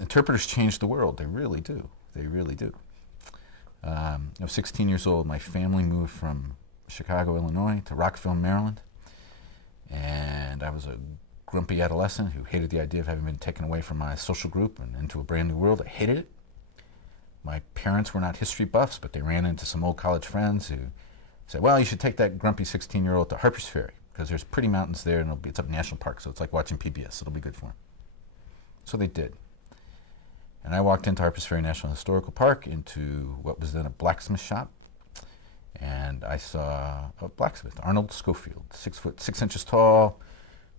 Interpreters change the world. They really do. They really do. I was 16 years old. My family moved from Chicago, Illinois to Rockville, Maryland. And I was a grumpy adolescent who hated the idea of having been taken away from my social group and into a brand new world. I hated it. My parents were not history buffs, but they ran into some old college friends who said, well, you should take that grumpy 16-year-old to Harper's Ferry because there's pretty mountains there and it's up in National Park, so it's like watching PBS. It'll be good for him. So they did. And I walked into Harper's Ferry National Historical Park into what was then a blacksmith shop. And I saw a blacksmith, Arnold Schofield, 6 foot 6 inches tall,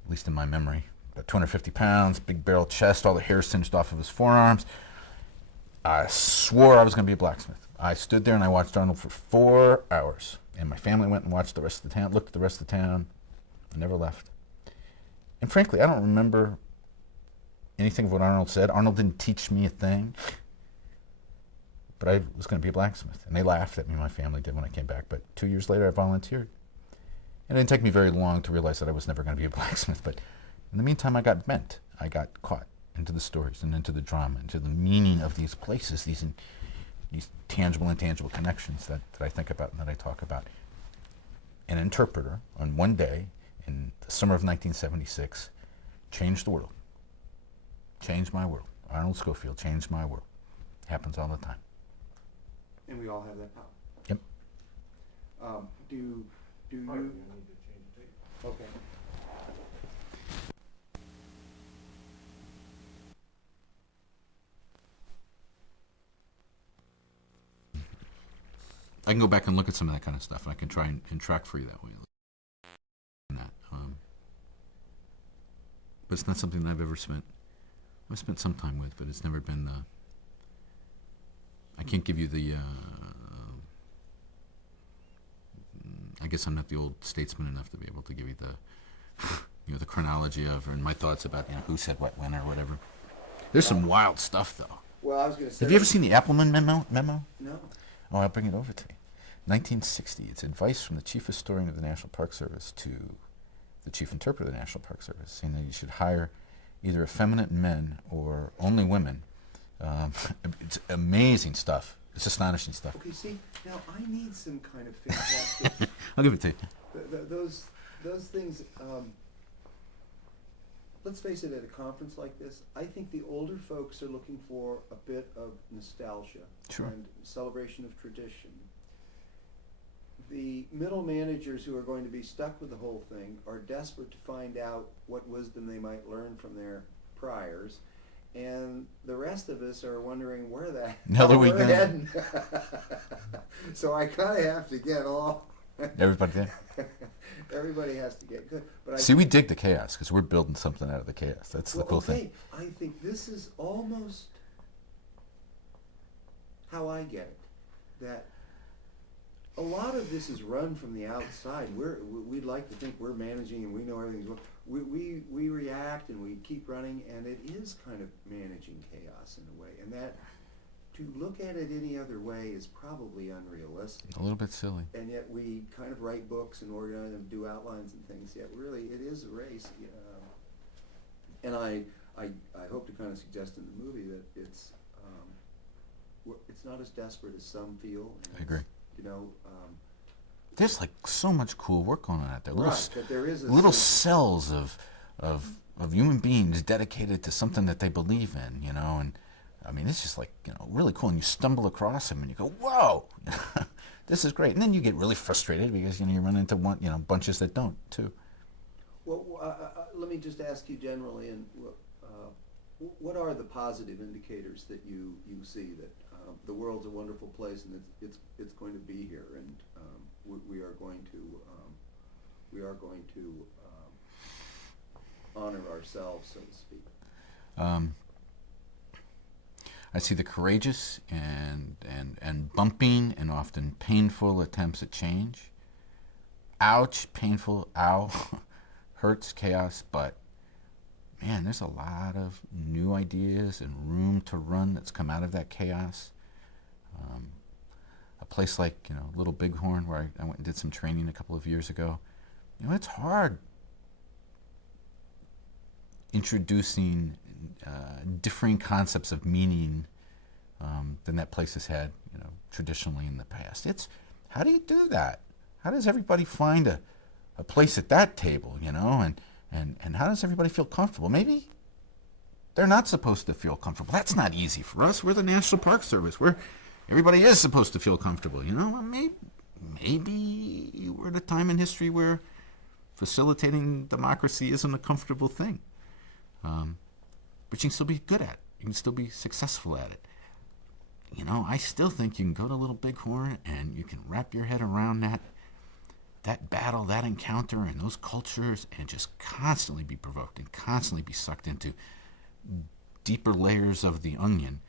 at least in my memory, about 250 pounds, big barrel chest, all the hair singed off of his forearms. I swore I was going to be a blacksmith. I stood there and I watched Arnold for 4 hours. And my family went and watched the rest of the town, looked at the rest of the town, and never left. And frankly, I don't remember anything of what Arnold said. Arnold didn't teach me a thing. But I was going to be a blacksmith. And they laughed at me, my family did, when I came back. But 2 years later, I volunteered. And it didn't take me very long to realize that I was never going to be a blacksmith. But in the meantime, I got bent. I got caught into the stories and into the drama, into the meaning of these places, these tangible and intangible connections that I think about and that I talk about. An interpreter, on one day in the summer of 1976, changed the world. Changed my world. Arnold Schofield changed my world. Happens all the time. And we all have that power. Yep. Do you? Okay. I can go back and look at some of that kind of stuff. I can try and track for you that way. But it's not something that I've spent some time with, but it's never been, I can't give you the, I guess I'm not the old statesman enough to be able to give you the, the chronology of, and my thoughts about, who said what when or whatever. There's some wild stuff, though. Well, I was going to say. Have you ever seen the Appleman memo? No. Oh, I'll bring it over to you. 1960. It's advice from the chief historian of the National Park Service to the chief interpreter of the National Park Service, saying that you should hire either effeminate men or only women. It's amazing stuff. It's astonishing stuff. Okay, see, now I need some kind of fantastic. I'll give it to you. Those things. Let's face it, at a conference like this, I think the older folks are looking for a bit of nostalgia and celebration of tradition. The middle managers who are going to be stuck with the whole thing are desperate to find out what wisdom they might learn from their priors, and the rest of us are wondering where the hell we're heading. So I kind of have to get all. Everybody did. Everybody has to get good. But See, we dig the chaos because we're building something out of the chaos. That's the cool thing. I think this is almost how I get it. That a lot of this is run from the outside. We'd like to think we're managing and we know everything's going. We react and we keep running, and it is kind of managing chaos in a way. And that to look at it any other way is probably unrealistic. A little bit silly. And yet we kind of write books and organize and do outlines and things. Yet really, it is a race. And I hope to kind of suggest in the movie that it's not as desperate as some feel. I agree. There's like so much cool work going on out there. There is little cells of human beings dedicated to something that they believe in, and I mean, it's just like, really cool. And you stumble across them and you go, whoa, this is great. And then you get really frustrated because, you run into bunches that don't too. Well, let me just ask you generally, and what are the positive indicators that you see that the world's a wonderful place and it's going to be here, and we are going to honor ourselves, so to speak? I see the courageous and bumping and often painful attempts at change. Ouch, painful, ow, hurts, chaos, but man, there's a lot of new ideas and room to run that's come out of that chaos. A place like, Little Bighorn, where I went and did some training a couple of years ago, it's hard introducing differing concepts of meaning than that place has had, traditionally in the past. It's, how do you do that? How does everybody find a place at that table, and how does everybody feel comfortable? Maybe they're not supposed to feel comfortable. That's not easy for us. We're the National Park Service. Everybody is supposed to feel comfortable, Maybe we're at a time in history where facilitating democracy isn't a comfortable thing. But you can still be good at it. You can still be successful at it. I still think you can go to Little Bighorn and you can wrap your head around that battle, that encounter, and those cultures, and just constantly be provoked and constantly be sucked into deeper layers of the onion,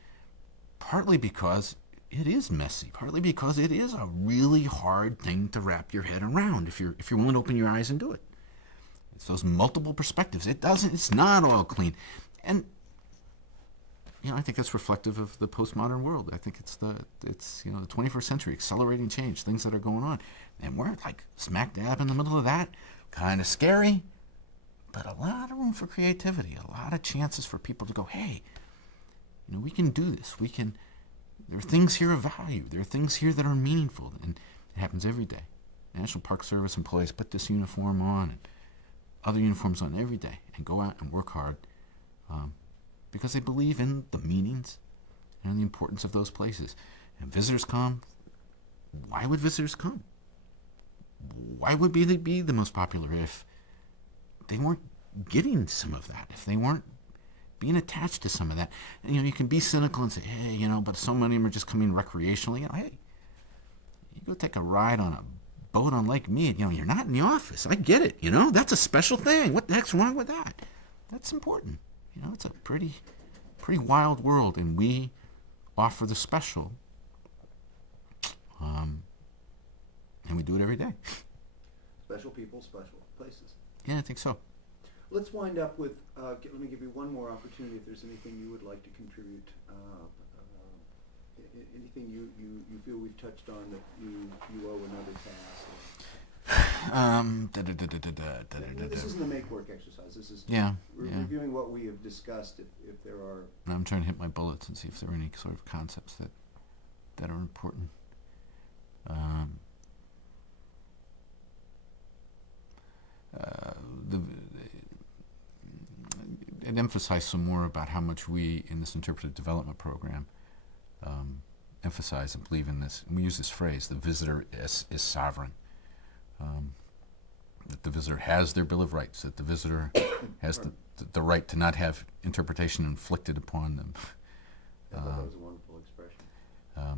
partly because it is messy, partly because it is a really hard thing to wrap your head around if you're willing to open your eyes and do it. It's those multiple perspectives. It's not all clean. And I think that's reflective of the postmodern world. I think it's the 21st century, accelerating change, things that are going on. And we're like smack dab in the middle of that. Kind of scary, but a lot of room for creativity, a lot of chances for people to go, hey, we can do this. There are things here of value. There are things here that are meaningful. And it happens every day. National Park Service employees put this uniform on and other uniforms on every day and go out and work hard because they believe in the meanings and the importance of those places. And visitors come. Why would visitors come? Why would they be the most popular if they weren't getting some of that, if they weren't being attached to some of that? And, you can be cynical and say, hey, but so many of them are just coming recreationally. Hey, you go take a ride on a boat on Lake Mead, you're not in the office. I get it, that's a special thing. What the heck's wrong with that? That's important. It's a pretty wild world, and we offer the special, and we do it every day. Special people, special places. Yeah, I think so. Let's wind up with, let me give you one more opportunity if there's anything you would like to contribute. Anything you feel we've touched on that you owe another task? This isn't a make work exercise. This is reviewing what we have discussed. If there are, I'm trying to hit my bullets and see if there are any sort of concepts that are important. And emphasize some more about how much we in this interpretive development program emphasize and believe in this. And we use this phrase: the visitor is sovereign. That the visitor has their Bill of Rights, that the visitor has the right to not have interpretation inflicted upon them. I thought that was a wonderful expression.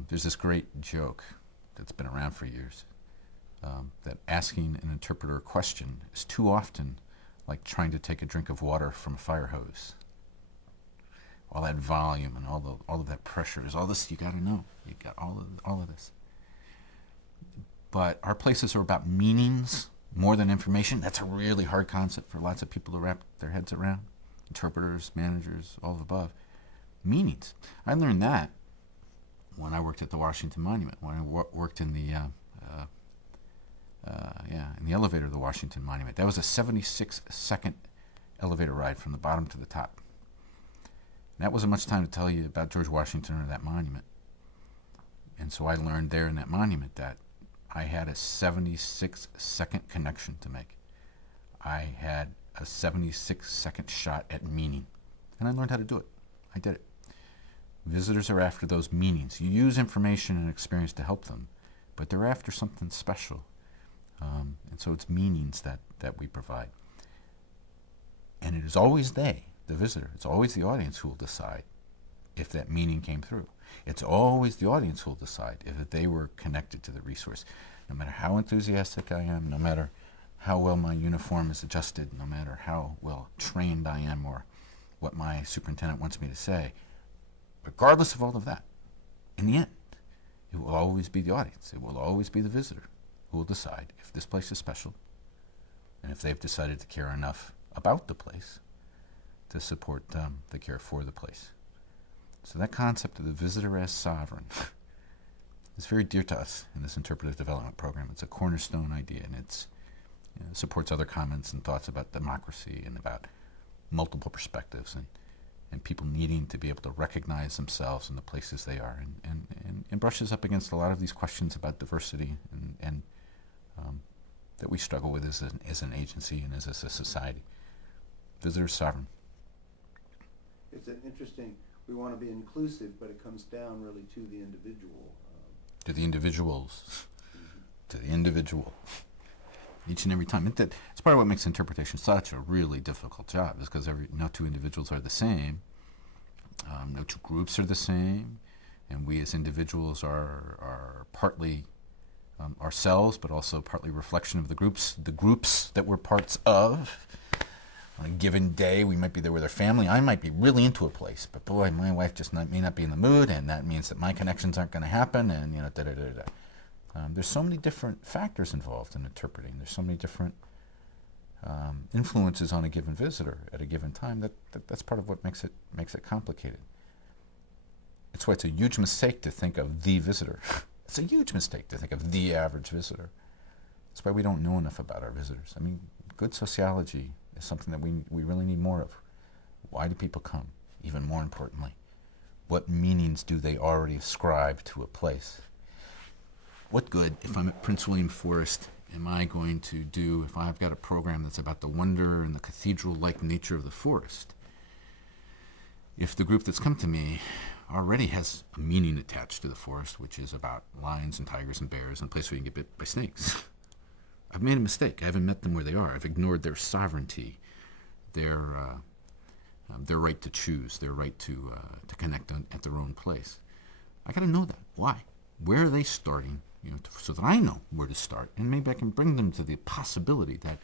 There's this great joke that's been around for years, that asking an interpreter a question is too often like trying to take a drink of water from a fire hose. All that volume and all of that pressure is all this you got to know. You got all of this. But our places are about meanings more than information. That's a really hard concept for lots of people to wrap their heads around. Interpreters, managers, all of the above. Meanings. I learned that when I worked at the Washington Monument, when I worked in the in the elevator of the Washington Monument. That was a 76-second elevator ride from the bottom to the top. And that wasn't much time to tell you about George Washington or that monument. And so I learned there in that monument that I had a 76-second connection to make. I had a 76-second shot at meaning. And I learned how to do it. I did it. Visitors are after those meanings. You use information and experience to help them, but they're after something special. And so it's meanings that we provide. And it is always they, the visitor, it's always the audience who will decide if that meaning came through. It's always the audience who will decide if they were connected to the resource. No matter how enthusiastic I am, no matter how well my uniform is adjusted, no matter how well trained I am or what my superintendent wants me to say, regardless of all of that, in the end, it will always be the audience. It will always be the visitor who will decide if this place is special and if they've decided to care enough about the place to support the care for the place. So that concept of the visitor as sovereign is very dear to us in this interpretive development program. It's a cornerstone idea, and it supports other comments and thoughts about democracy and about multiple perspectives. And and people needing to be able to recognize themselves in the places they are, and brushes up against a lot of these questions about diversity and that we struggle with as an agency and as a society. Visitors sovereign. It's an interesting, we want to be inclusive, but it comes down really to the individual. To the individuals. To the individual. Each and every time. It's part of what makes interpretation such a really difficult job, is because no two individuals are the same, no two groups are the same, and we as individuals are partly ourselves, but also partly reflection of the groups that we're parts of. On a given day, we might be there with our family. I might be really into a place, but boy, my wife just may not be in the mood, and that means that my connections aren't going to happen, and there's so many different factors involved in interpreting. There's so many different influences on a given visitor at a given time. That's part of what makes it complicated. It's why it's a huge mistake to think of the visitor. It's a huge mistake to think of the average visitor. That's why we don't know enough about our visitors. I mean, good sociology is something that we really need more of. Why do people come? Even more importantly, what meanings do they already ascribe to a place? What good, if I'm at Prince William Forest, am I going to do if I've got a program that's about the wonder and the cathedral-like nature of the forest, if the group that's come to me already has a meaning attached to the forest, which is about lions and tigers and bears and a place where you can get bit by snakes? I've made a mistake. I haven't met them where they are. I've ignored their sovereignty, their right to choose, their right to connect at their own place. I got to know that. Why? Where are they starting? So that I know where to start, and maybe I can bring them to the possibility that,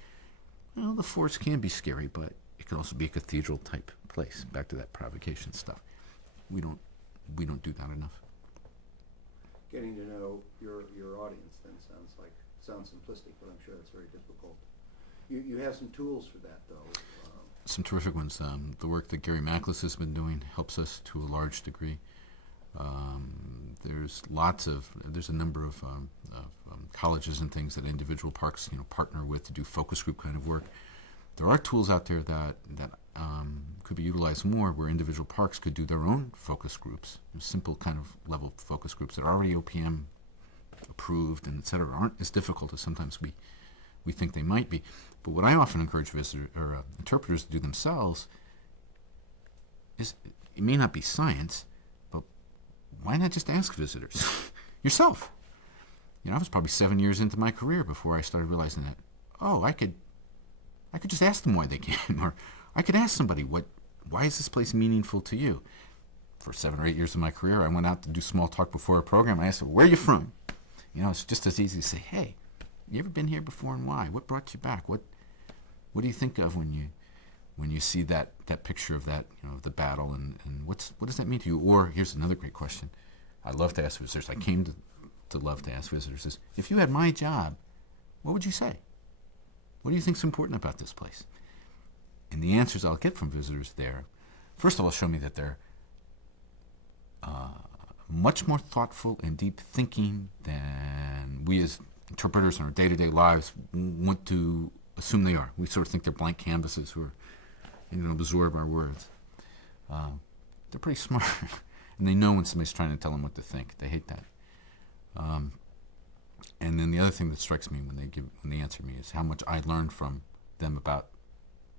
the forest can be scary, but it can also be a cathedral type place. Back to that provocation stuff. We don't do that enough. Getting to know your audience then sounds simplistic, but I'm sure that's very difficult. You have some tools for that, though. Some terrific ones. The work that Gary Macklis has been doing helps us to a large degree. There's a number of colleges and things that individual parks partner with to do focus group kind of work. There are tools out there that could be utilized more, where individual parks could do their own focus groups, simple kind of level focus groups that are already OPM approved and et cetera, aren't as difficult as sometimes we think they might be. But what I often encourage interpreters to do themselves is, it may not be science, but why not just ask visitors yourself? I was probably 7 years into my career before I started realizing that, I could just ask them why they came, or I could ask somebody, why is this place meaningful to you? For 7 or 8 years of my career, I went out to do small talk before a program. I asked them, where are you from? It's just as easy to say, hey, you ever been here before, and why? What brought you back? What do you think of when you see that picture of that, the battle, and what does that mean to you? Or here's another great question I love to ask visitors. I came to love to ask visitors is, if you had my job, what would you say? What do you think is important about this place? And the answers I'll get from visitors there, first of all, show me that they're much more thoughtful and deep thinking than we as interpreters in our day-to-day lives want to assume they are. We sort of think they're blank canvases who are, absorb our words. They're pretty smart, and they know when somebody's trying to tell them what to think. They hate that. And then the other thing that strikes me when they answer me is how much I learned from them about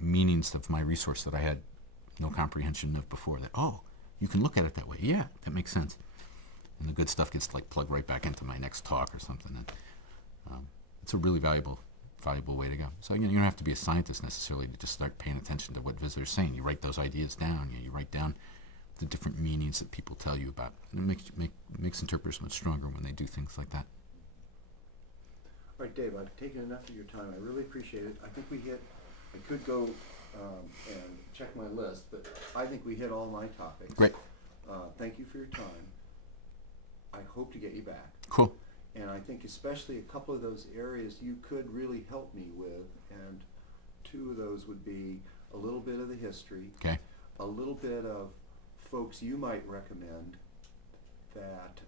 meanings of my resource that I had no comprehension of before. That, you can look at it that way. Yeah, that makes sense. And the good stuff gets plugged right back into my next talk or something. And it's a really valuable way to go. So you don't have to be a scientist necessarily to just start paying attention to what visitors are saying. You write those ideas down. You write down the different meanings that people tell you about. And it makes interpreters much stronger when they do things like that. All right, Dave, I've taken enough of your time. I really appreciate it. I think I could go and check my list, but I think we hit all my topics. Great. Thank you for your time. I hope to get you back. Cool. And I think especially a couple of those areas you could really help me with, and two of those would be a little bit of the history, okay, a little bit of folks you might recommend that